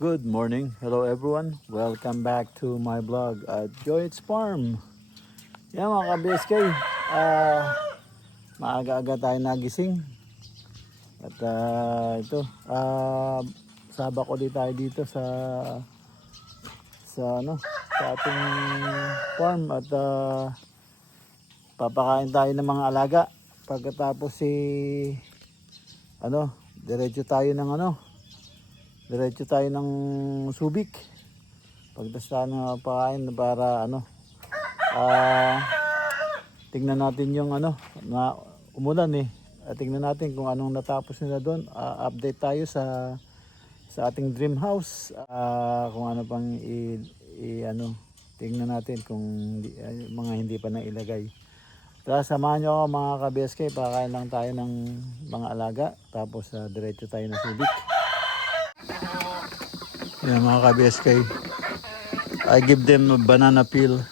Good morning. Hello everyone. Welcome back to my vlog at Joy's Farm. Yan mga ka-BSK. Maaga-aga tayo nagising. At ito, sabak ulit tayo dito sa ating farm at papakain tayo ng mga alaga. Pagkatapos diretso tayo ng Subic. Pagdasta na pakain para tingnan natin yung na umulan tingnan natin kung anong natapos nila doon. Update tayo sa ating dream house. Kung ano pang tingnan natin kung mga hindi pa nailagay. Tara, samahan nyo ako mga ka-BSK. Pakain lang tayo ng mga alaga. Tapos diretso tayo ng Subic. Yan mga ka-BSK. I give them a banana peel.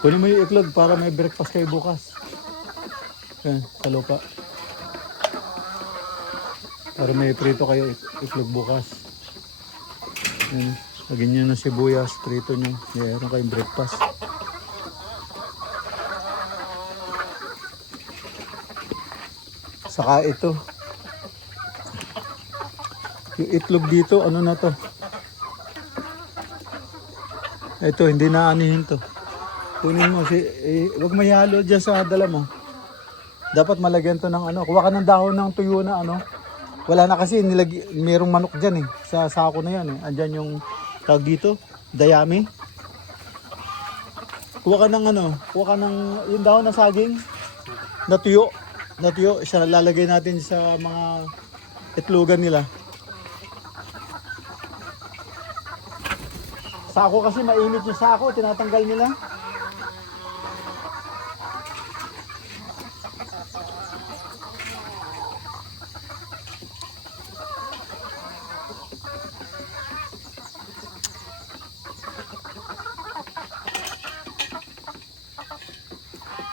Kunin mo yung iklog para may breakfast kayo bukas. Yan, sa lupa. Para may prito kayo iklog bukas. Yan. Lagyan nyo ng sibuyas, prito nyo. Meron kayong breakfast. Saka ito. Yung itlog dito, ano na to? Ito, hindi na anihin to. Kunin mo, huwag mayalo dyan sa dala mo. Dapat malagyan to ng kuha ka ng dahon ng tuyo na Wala na kasi, merong manok dyan sa sako na yan Andyan yung tawag dito, dayami. Kuha ka ng yung dahon ng saging na tuyo. Siya lalagay natin sa mga itlogan nila. Sako kasi mainit yung sako, tinatanggal nila.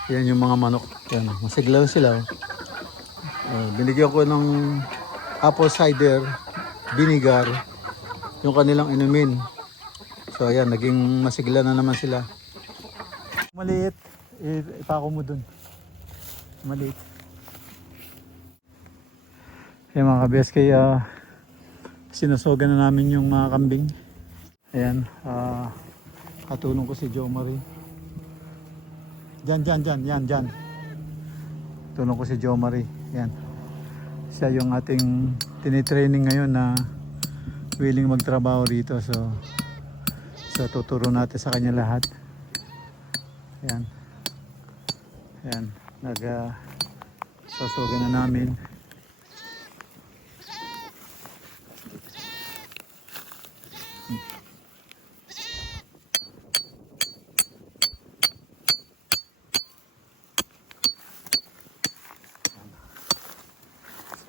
Yan yung mga manok. Yan, masiglaw sila. Binigyan ko ng apple cider vinegar yung kanilang inumin. So ayan, naging masigla na naman sila. Maliit, ipako mo dun. Maliit. Ayan mga ka-BSK, sinusogan na namin yung mga kambing. Ayan, katulong ko si Jo Marie. Diyan. Tulong ko si Jo Marie. Yan. Siya yung ating tinitraining ngayon na willing magtrabaho rito. So tuturo natin sa kanya lahat. Yan. Sosogan na namin.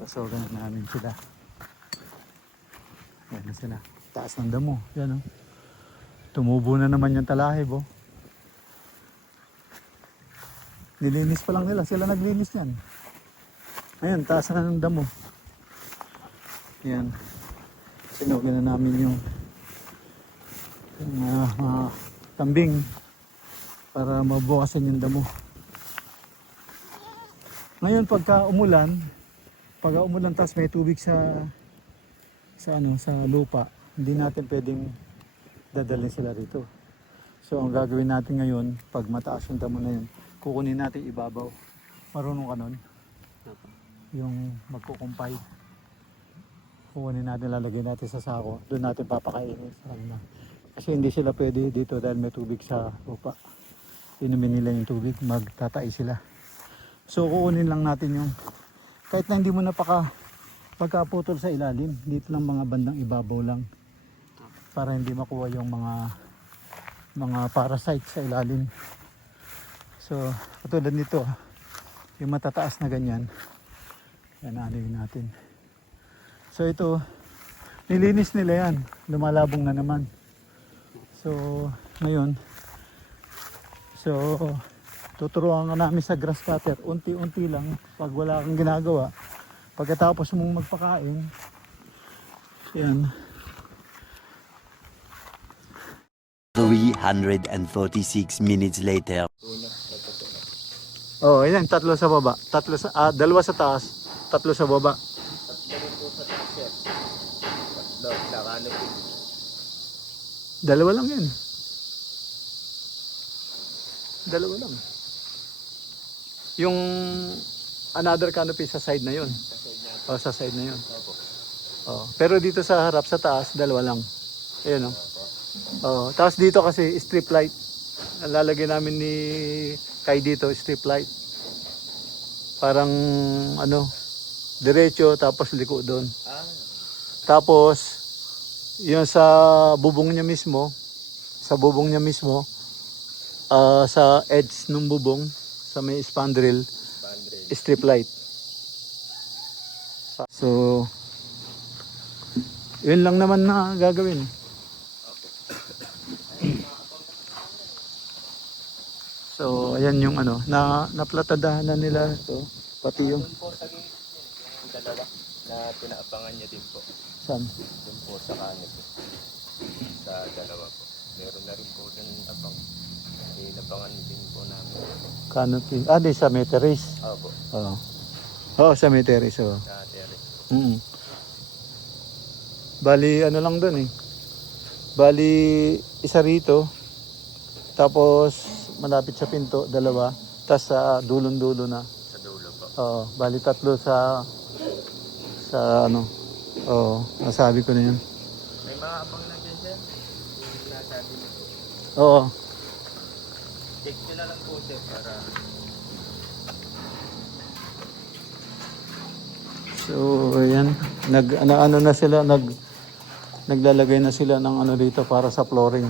Sosogan na namin sila. Yan na sila. Taas ng damo. Yan Tumubo na naman yung talahib Nilinis pa lang nila. Sila naglinis yan. Ayan, taas na ng damo. Yan. Sinugan na namin yung kambing para mabukasan yung damo. Ngayon pagka umulan tapos may tubig sa lupa, hindi natin pwedeng dadalhin sila rito. So ang gagawin natin ngayon, pag mataas yung damo na yun, kukunin natin ibabaw. Marunong ka nun? Yung magkukumpay. Kukunin natin, lalagay natin sa sako. Doon natin papakainin sa kanila. Kasi hindi sila pwede dito dahil may tubig sa lupa. Inumin nila yung tubig, magtatai sila. So kukunin lang natin yung, kahit na hindi mo pagkaputol sa ilalim, dito lang mga bandang ibabaw lang. Para hindi makuha yung mga parasite sa ilalim. So katulad nito, yung matataas na ganyan, yan aanuhin natin. So ito, nilinis nila yan, lumalabong na naman. So Ngayon, so tuturuan ka namin sa grass cutter. Unti-unti lang pag wala kang ginagawa. Pagkatapos mong magpakain, yan. 346 minutes later. Oh, ayan, tatlo sa baba. Dalawa sa taas, tatlo sa baba. Dalawa lang yan. Dalawa lang. Yung another canopy sa side na yun. Oh, sa side na yun. Oh, pero dito sa harap, sa taas, dalawa lang. Ayan, oh. Oh, tapos dito kasi strip light. Ang lalagay namin ni Kai dito, strip light. Parang ano, diretso tapos liko doon. Tapos yun sa bubong niya mismo, sa edge ng bubong, sa may spandrel, strip light. So yun lang naman na gagawin. So ayan yung ano, naplatadahan na nila to, pati yung Doon po sa yung dalawa na pinaabangan niya din po. saan? Doon po sa kanito. Sa dalawa po. Meron na rin po doon abang. Inabangan din po namin. Canopy. Di sa may terrace. Opo. Oo. Oo, sa may terrace. Oo. Sa terrace po. Bali, ano lang doon eh. Bali, isa rito. Tapos, malapit sa pinto, dalawa. Tapos sa dulon-dulo na. Sa dulo po. Oo, bali tatlo sa ano. Oo, nasabi ko na yun. May mga abang na dyan sir. Yung nasabi niyo po. Oo. Check nyo na lang po sir para So, ayan. Ano na sila, naglalagay na sila ng ano dito para sa flooring.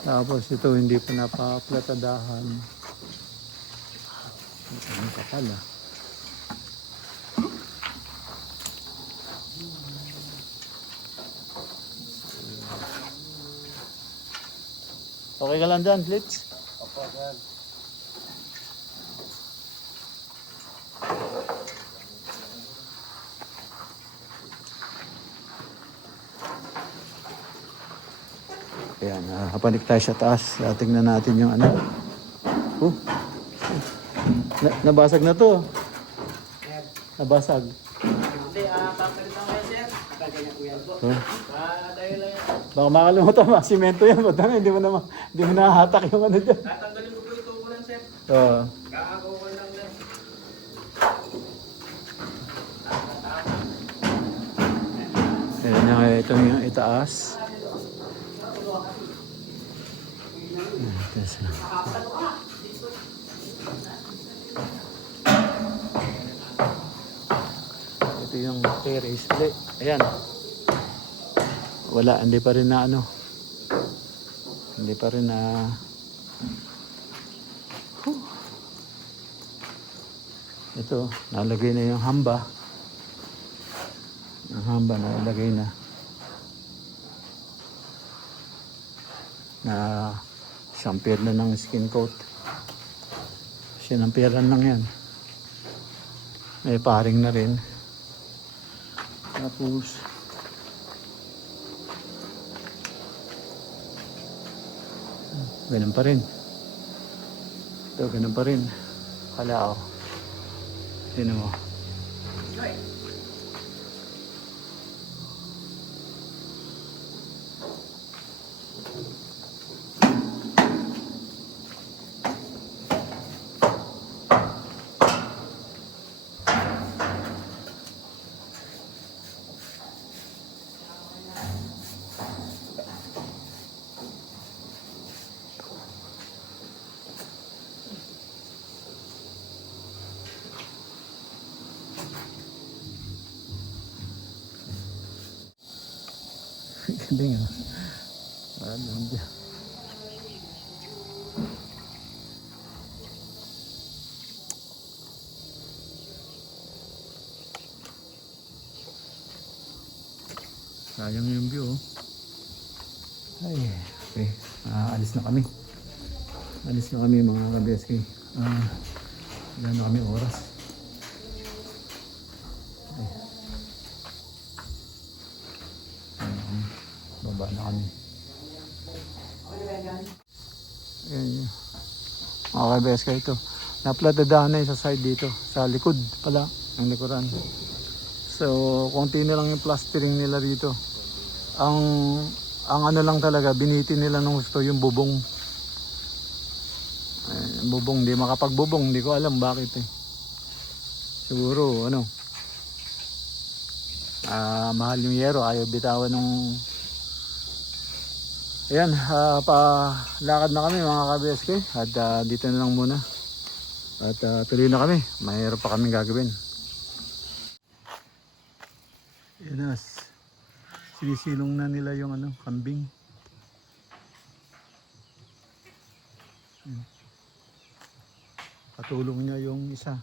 Tapos ito hindi pa napaplatadahan. Ano pa pala? Okay ka lang dyan, Flitz? opo sir. Ayan, kapanik tayo sa taas. Tingnan natin yung ano. Nabasag na to. Nabasag. Hindi, papalitan ko yan sir. Nakaganyan ko yan po. Tayo lang yan. Baka makalimutan mo, simento yan. Ba't hindi mo nahatak yung ano dyan. Tatanggalin ko po ito ko lang sir. Oo. Kaako ko lang sir. Ayan nga, ito yung itaas. Ito yung terrace. Ayan. Wala, hindi pa rin na ano. Hindi pa rin na... Ito, nalagay na yung hamba. Ang hamba nalagay na. Na sampir na ng skin coat. Sinampiran lang yan. May paring na rin. Tapos ganun pa rin. Ito, ganun pa rin. Kalao. Sino mo? Galing ah. Ano dyan? Sayang yung view. Oh. Ay, okay. Alis na kami. Alis na kami mga ka-BSK. Wala na kami oras. Okay. Baba na kami. Ayan yun. Mga ka-BSK ito. Naplatadahan na yung sa side dito. Sa likod pala. Ang likuran. So, konti na lang yung plastering nila dito. Ang ano lang talaga, biniti nila nung gusto yung bubong. Bubong, di makapagbubong, hindi ko alam bakit eh. Siguro, ano, mahal yung yero, ayaw bitawan nung... Ayan, palakad na kami mga ka-BSK at dito na lang muna. At tuloy na kami, mayroon pa kaming gagawin. Ayan na, sinisilong na nila yung ano, kambing. Patulong niya yung isa.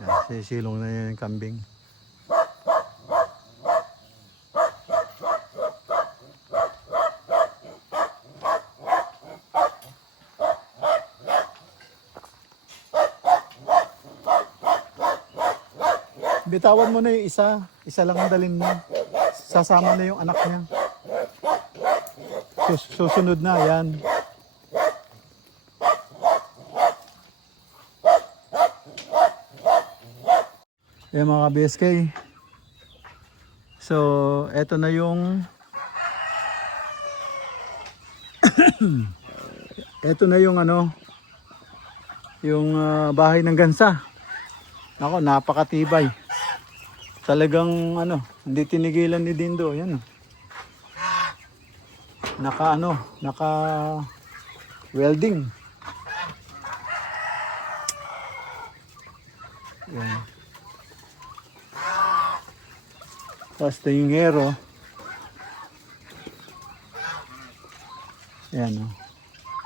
Yan, sinisilong na yung kambing. Bitawan mo na yung isa. Isa lang ang dalhin mo. Sasama na yung anak niya. Susunod na, yan. Ayan mga BSK. So, eto na yung eto na yung ano, yung bahay ng gansa. Ako, napakatibay. Talagang ano, hindi tinigilan ni Dindo, yan. Naka welding. Yan. Basta yung hero. Yan.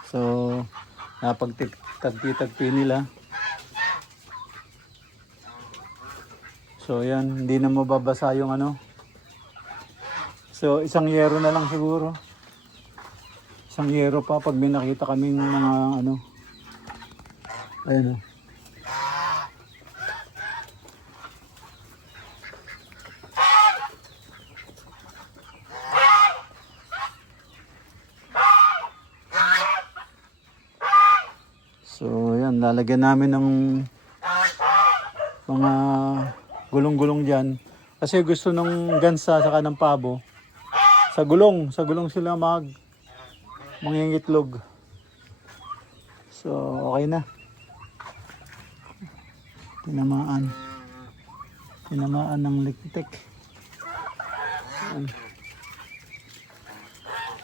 So, napagtagpi nila. So yan, hindi na mababasa yung ano. So isang yero na lang siguro. Isang yero pa pag may nakita kaming mga ano. Ayun o. So yan, lalagyan namin ng mga gulong-gulong dyan. Kasi gusto ng gansa saka ng pabo. Sa gulong sila mangingitlog. So, okay na. Tinamaan ng likitek.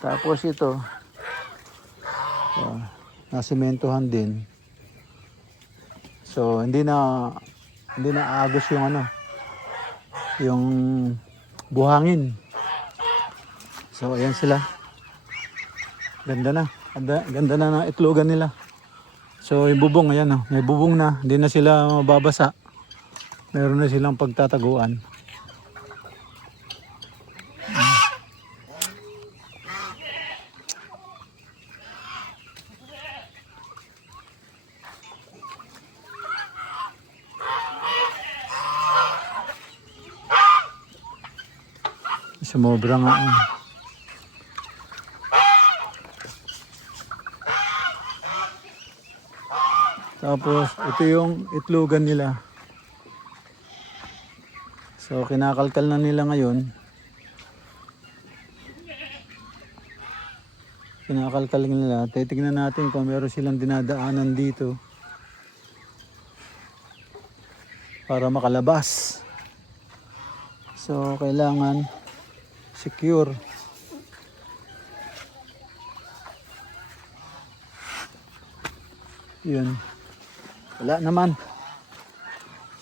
Tapos ito, nasimentohan din. So, hindi na agos yung ano, yung buhangin. So ayan sila, ganda na ng itlogan nila. So yung bubong, ayan, may bubong na, hindi na sila mababasa, meron na silang pagtataguan. Sumobra nga. Tapos ito yung itlogan nila. So kinakalkal na nila ngayon. Kinakalkal nila. Titignan natin kung meron silang dinadaanan dito para makalabas. So kailangan secure. Yun. Wala naman.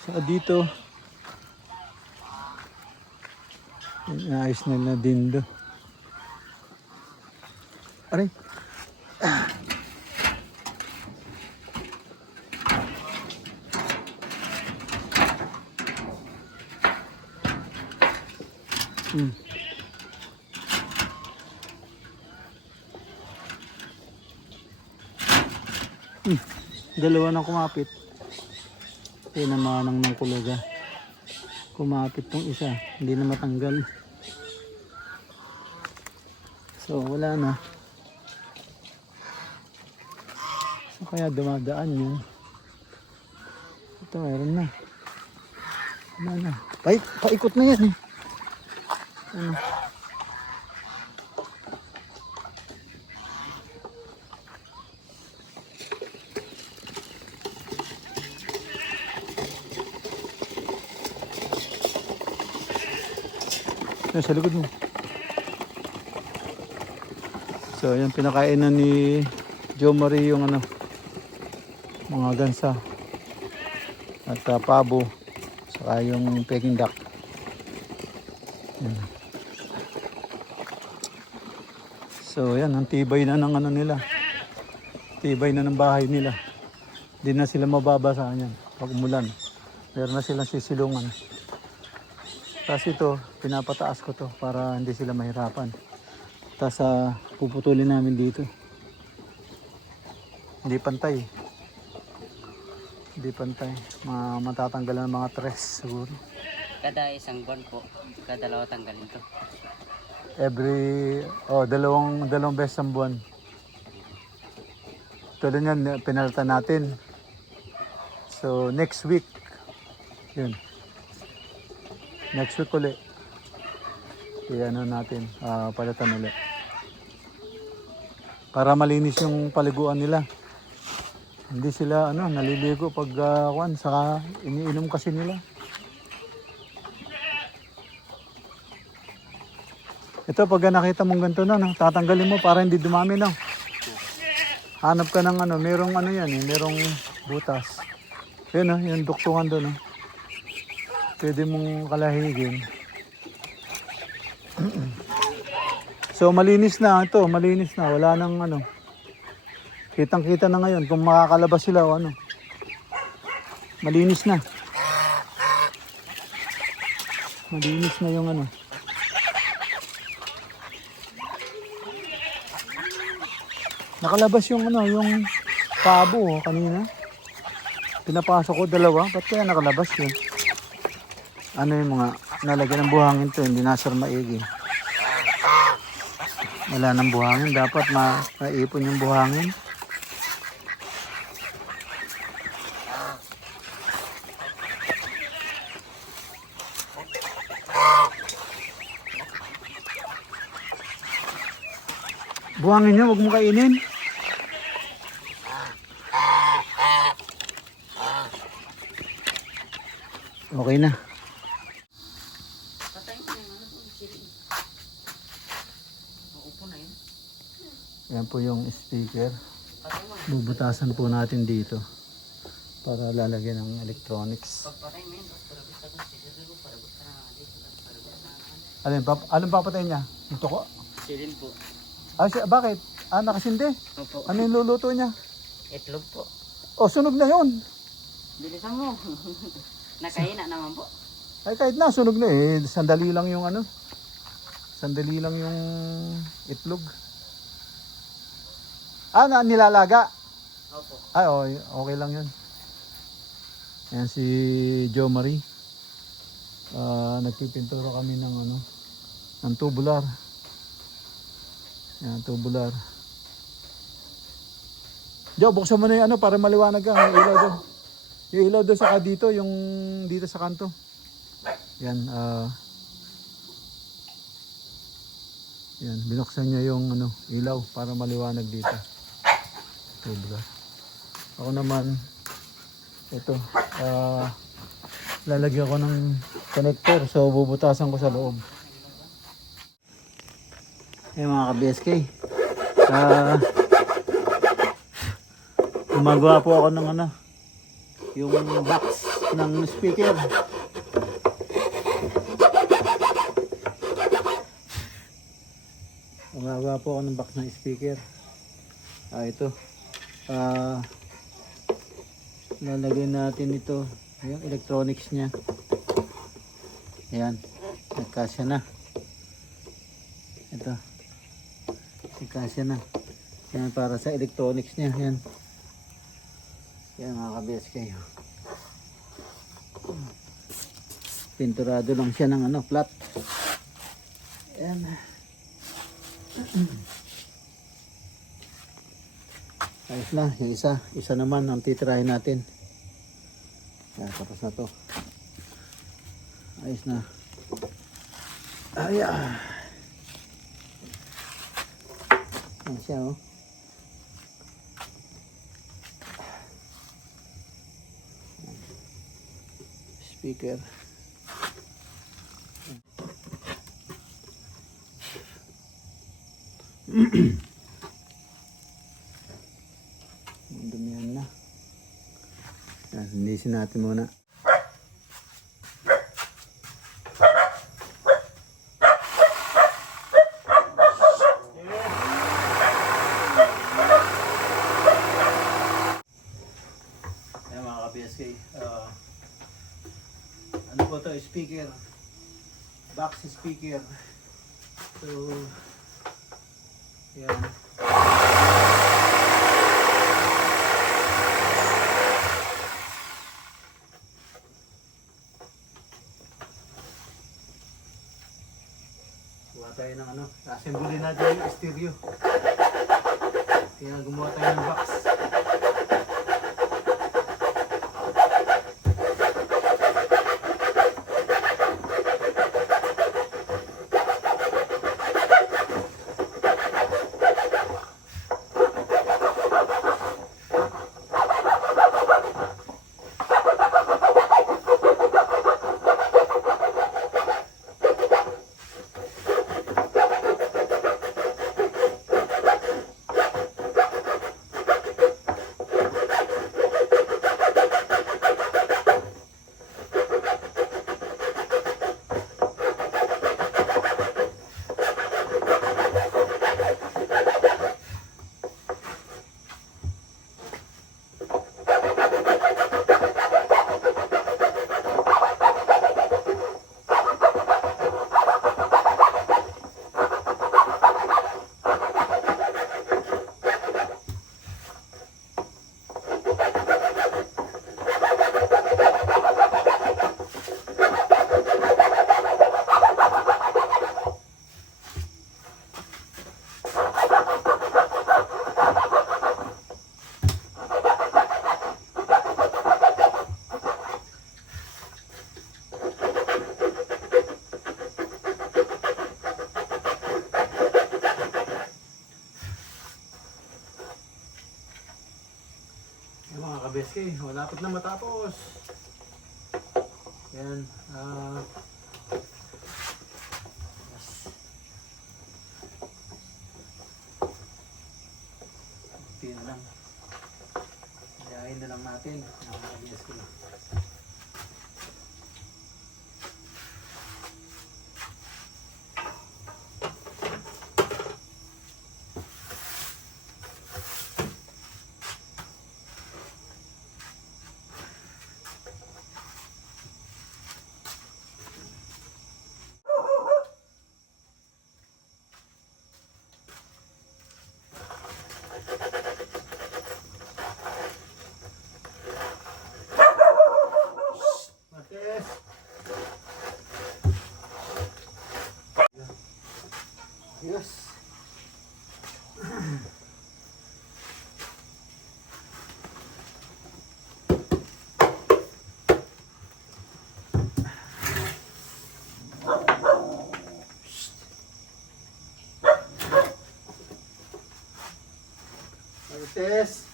So dito Inaayos nila dindo. Aray. Hmm. Dalawa nang kumapit. Pinamanang ng kulaga. Kumapit tong isa. Hindi na matanggal. So wala na. So kaya dumadaan yun. Ito meron na. Wala na. Paikot na yan eh. Ano? Sa likod mo. So ayan, pinakainan ni Jo Marie yung ano, mga gansa at pabo saka yung peking duck. Ayan. So ayan, ang tibay na ng ano nila, tibay na ng bahay nila. Hindi na sila mababasa yan pag umulan. Meron na silang sisilungan. Tapos ito, pinapataas ko to para hindi sila mahirapan. Tapos puputulin namin dito. Hindi pantay. Hindi pantay. Matatanggalan ng mga tres siguro. Kada isang buwan po, kadalawa tanggalin to. Dalawang beses ang buwan. Tulad yan, pinalitan natin. So next week, yun. Next week ulit. Ano natin, palitan ulit. Para malinis yung paliguan nila. Hindi sila naliligo pag saka iniinom kasi nila. Ito pag nakita mong ganito na, tatanggalin mo para hindi dumami na. Hanap ka ng merong yan merong butas. Yun yung duktungan doon. Pwede mong kalahigin. So malinis na ito, malinis na. Wala nang kitang-kita na ngayon kung makakalabas sila o Malinis na. Malinis na yung Nakalabas yung yung pabo kanina. Pinapasok ko dalawa, ba't kaya nakalabas yun? Yung mga nalagyan ng buhangin to, hindi nasar maigi. Wala nang buhangin, dapat maipon yung buhangin. Buhangin niya, huwag mo kainin. Okay na. Yan po yung speaker. Bubutasan po natin dito para lalagyan ng electronics. Anong papatayin niya? Yung toko? Silin po. Bakit? Nakasindi? Opo. Ano yung luluto niya? Itlog po. Sunog na yun. Bilisan mo. Nakaina naman po. Ay kahit na, sunog na sandali lang yung sandali lang yung itlog. Nilalaga? Opo. Okay lang yun. Ayan si Jo Marie. Nagpipintura kami ng tubular. Ayan, tubular. Jo, buksan mo na yung para maliwanag ka. Yung ilaw doon. Yung ilaw doon saka dito, yung dito sa kanto. Yan, yan, binuksan niya yung ilaw para maliwanag dito. Tubular. Ako naman, ito, lalagyan ko ng connector, so bubutasan ko sa loob. Mga ka-BSK, gumagawa po ako ng yung box ng speaker. Gumagawa po ako ng box ng speaker. Ito. Lalagyan natin ito. Yung electronics niya. Ayan. Nagkasya na. Ito. Nagkasya na. Yan para sa electronics niya. Yan. Yan mga kabiyas kayo. Pinturado lang siya ng flat. Yan. Ayos na. Yung isa. Isa naman ang titirahin natin. Yan. Tapos na to. Ayos na. Ayan. Yan siya oh. Speaker. Dumihan na. Yan, linisin natin muna. Ayan mga ka-BSK. Ano po to? Speaker. Box speaker. So, yan. Gawa tayo ng assemble natin yung stereo. Kaya gumawa tayo ng box. Mga kabeske, malapit na matapos. Yan. Yan lang. Ayayin na lang natin. Mga kabeske. Yes. Yes.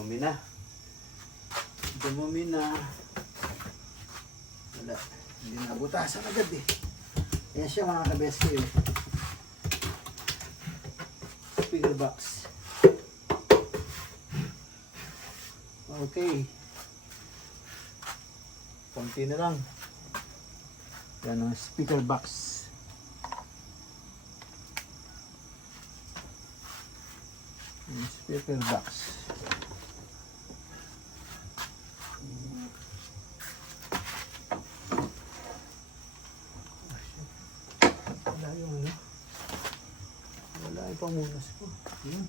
Dumumi na. Dumumi na. Wala. Hindi na butasan agad eh. Yan siya mga kabeske eh. Speaker box. Okay. Konti na lang. Yan ang speaker box. Yung speaker box. Wala yung ano. Wala yung pamunas ko. Yun.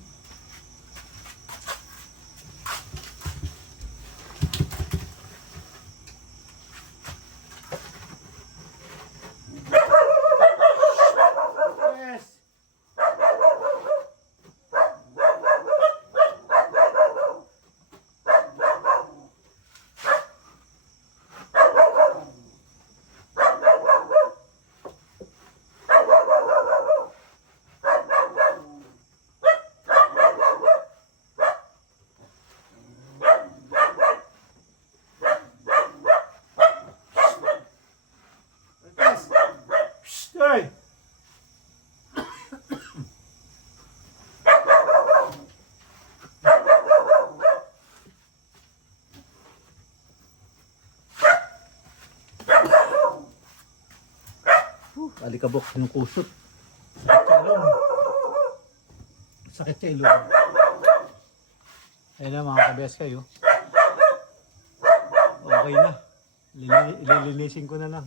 Yes. Shh, hey. Alikabok yung kusot. Sakit sa ilong. Sakit sa ilong. Ayun na mga kabes kayo. Okay na. Ililinisin ko na lang.